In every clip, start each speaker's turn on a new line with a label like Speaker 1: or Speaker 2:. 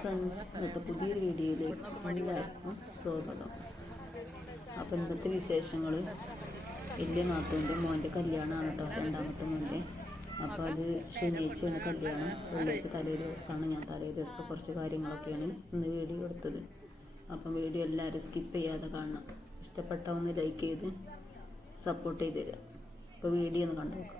Speaker 1: Friends ഇന്നത്തെ പുതിയൊരു വീഡിയോയിലേക്ക് എല്ലാവർക്കും സ്വാഗതം. അപ്പം ഇന്നത്തെ വിശേഷങ്ങൾ വലിയ നാത്തൂന്റെ മോന്റെ കല്യാണമാണ് കേട്ടോ രണ്ടാമത്തെ മോന്റെ അപ്പോൾ അത് ശനിയാഴ്ചയാണ് കല്യാണം. വെള്ളിയാഴ്ച തലേ ദിവസമാണ്. ഞാൻ തലേ ദിവസത്തെ കുറച്ച് കാര്യങ്ങളൊക്കെയാണ് ഇന്ന് വീഡിയോ എടുത്തത്. അപ്പം വീഡിയോ എല്ലാവരും സ്കിപ്പ് ചെയ്യാതെ കാണണം. ഇഷ്ടപ്പെട്ട ഒന്ന് ലൈക്ക് ചെയ്ത് സപ്പോർട്ട് ചെയ്ത് തരിക അപ്പോൾ വീഡിയോ ഒന്ന് കണ്ടു നോക്കാം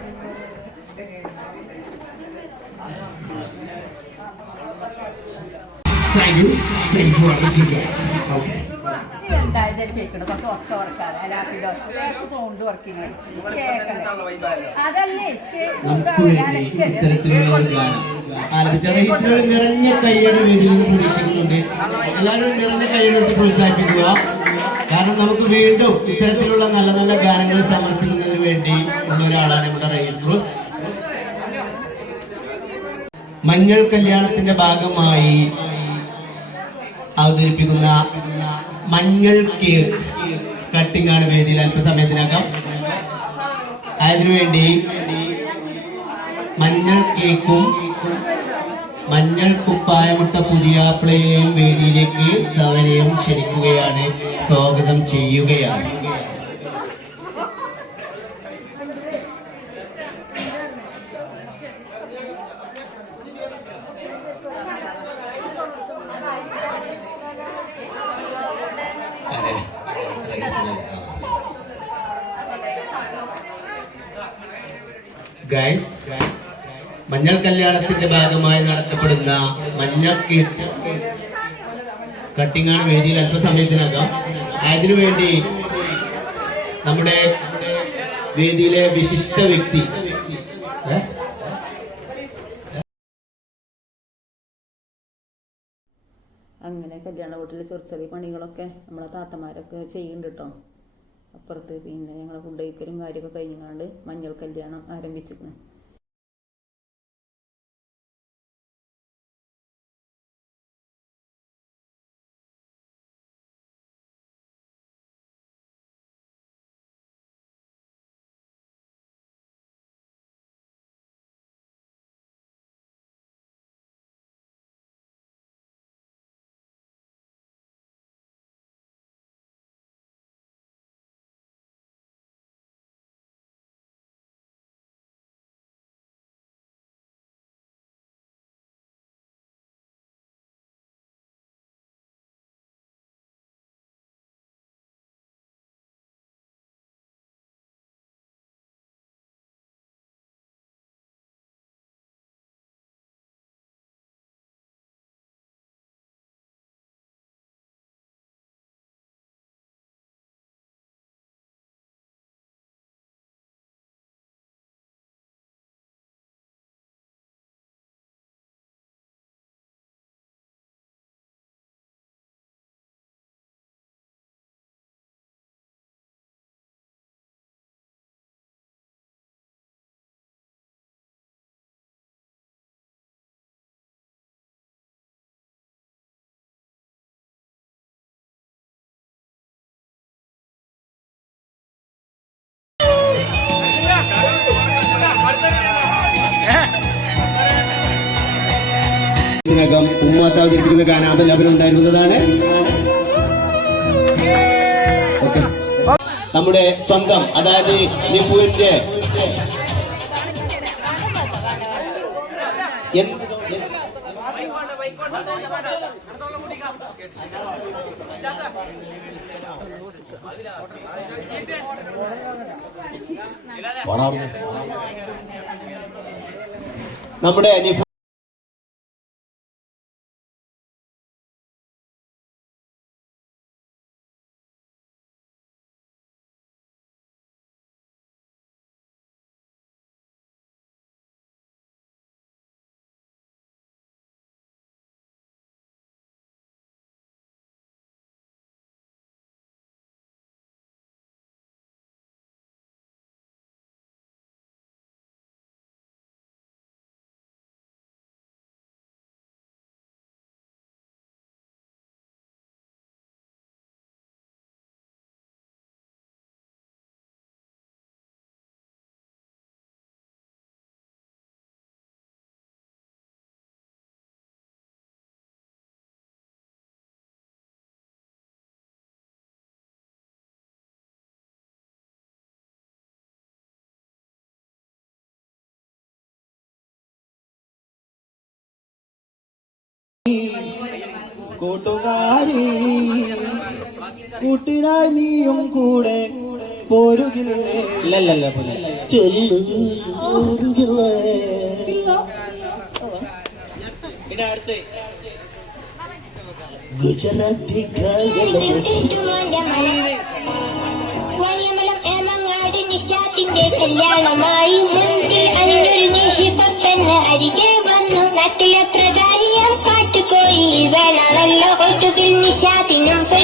Speaker 2: ഉറക്കാറ് അല്ലാപ്പിടോ സൗണ്ട് വർക്കിങ് അതല്ലേ
Speaker 3: നമുക്ക് വേണ്ടി ഇത്തരത്തിലുള്ള ഒരു നിറഞ്ഞ കൈയുടെ വേദിയിൽ നിന്ന് പ്രതീക്ഷിക്കുന്നുണ്ട്. എല്ലാവരും നിറഞ്ഞ കൈയുടെ എടുത്ത് പ്രോത്സാഹിപ്പിക്കുക. കാരണം നമുക്ക് വീണ്ടും ഇത്തരത്തിലുള്ള നല്ല നല്ല ഗാനങ്ങൾ സമർപ്പിക്കുന്നതിന് വേണ്ടി ഉള്ള ഒരാളാണ് നമ്മുടെ ബ്രൂസ്. മഞ്ഞൾ കല്യാണത്തിന്റെ ഭാഗമായി അവതരിപ്പിക്കുന്ന മഞ്ഞൾ കേക്ക് കട്ടിംഗ് ആണ് വേദിയിൽ അല്പസമയത്തിനകം. അതിനുവേണ്ടി മഞ്ഞൾ കേക്കും മഞ്ഞൾ കുപ്പായമുട്ട പുതിയാപ്പിളയെയും വേദിയിലേക്ക് സവനയും ക്ഷണിക്കുകയാണ്. സ്വാഗതം ചെയ്യുകയാണ് അതെ ഗൈസ് മഞ്ഞൾ കല്യാണത്തിന്റെ ഭാഗമായി നടത്തപ്പെടുന്ന മഞ്ഞൾ കേക്ക് കട്ടിങ്ങാണ് വേദിയിൽ അല്പസമയത്തിനകം അതിനു വേണ്ടി നമ്മുടെ വേദിയിലെ വിശിഷ്ട വ്യക്തി?
Speaker 1: അങ്ങനെ കല്യാണ വീട്ടിൽ ചെറിയ ചെറിയ പണികളൊക്കെ നമ്മളെ താത്തമാരൊക്കെ ചെയ്യുന്നുണ്ട് കേട്ടോ. അപ്പുറത്ത് പിന്നെ ഞങ്ങൾ ഫുഡ് കഴിക്കലും കാര്യമൊക്കെ കഴിഞ്ഞാണ്ട് മഞ്ഞൾ കല്യാണം ആരംഭിച്ചിരിക്കുന്നു
Speaker 3: ഇതിനകം ഉമ്മാത്ത അവതരിപ്പിക്കുന്ന ഗാനാപലാപനം ഉണ്ടായിരുന്നതാണ്. നമ്മുടെ സ്വന്തം അതായത് നിഫുവിന്റെ എന്ത് നമ്മുടെ
Speaker 4: കൂട്ടുകാരി. കൂട്ടിനായി നീയും കൂടെ പോരുകില്ലേ. ചൊല്ലു പോരുകില്ലേ ഗുജറാത്തി
Speaker 5: നിശാത്തിന്റെ കല്യാണമായി മുൻപിൽ അരികെ വന്നു. നാട്ടിലെ più che un iniciati non penso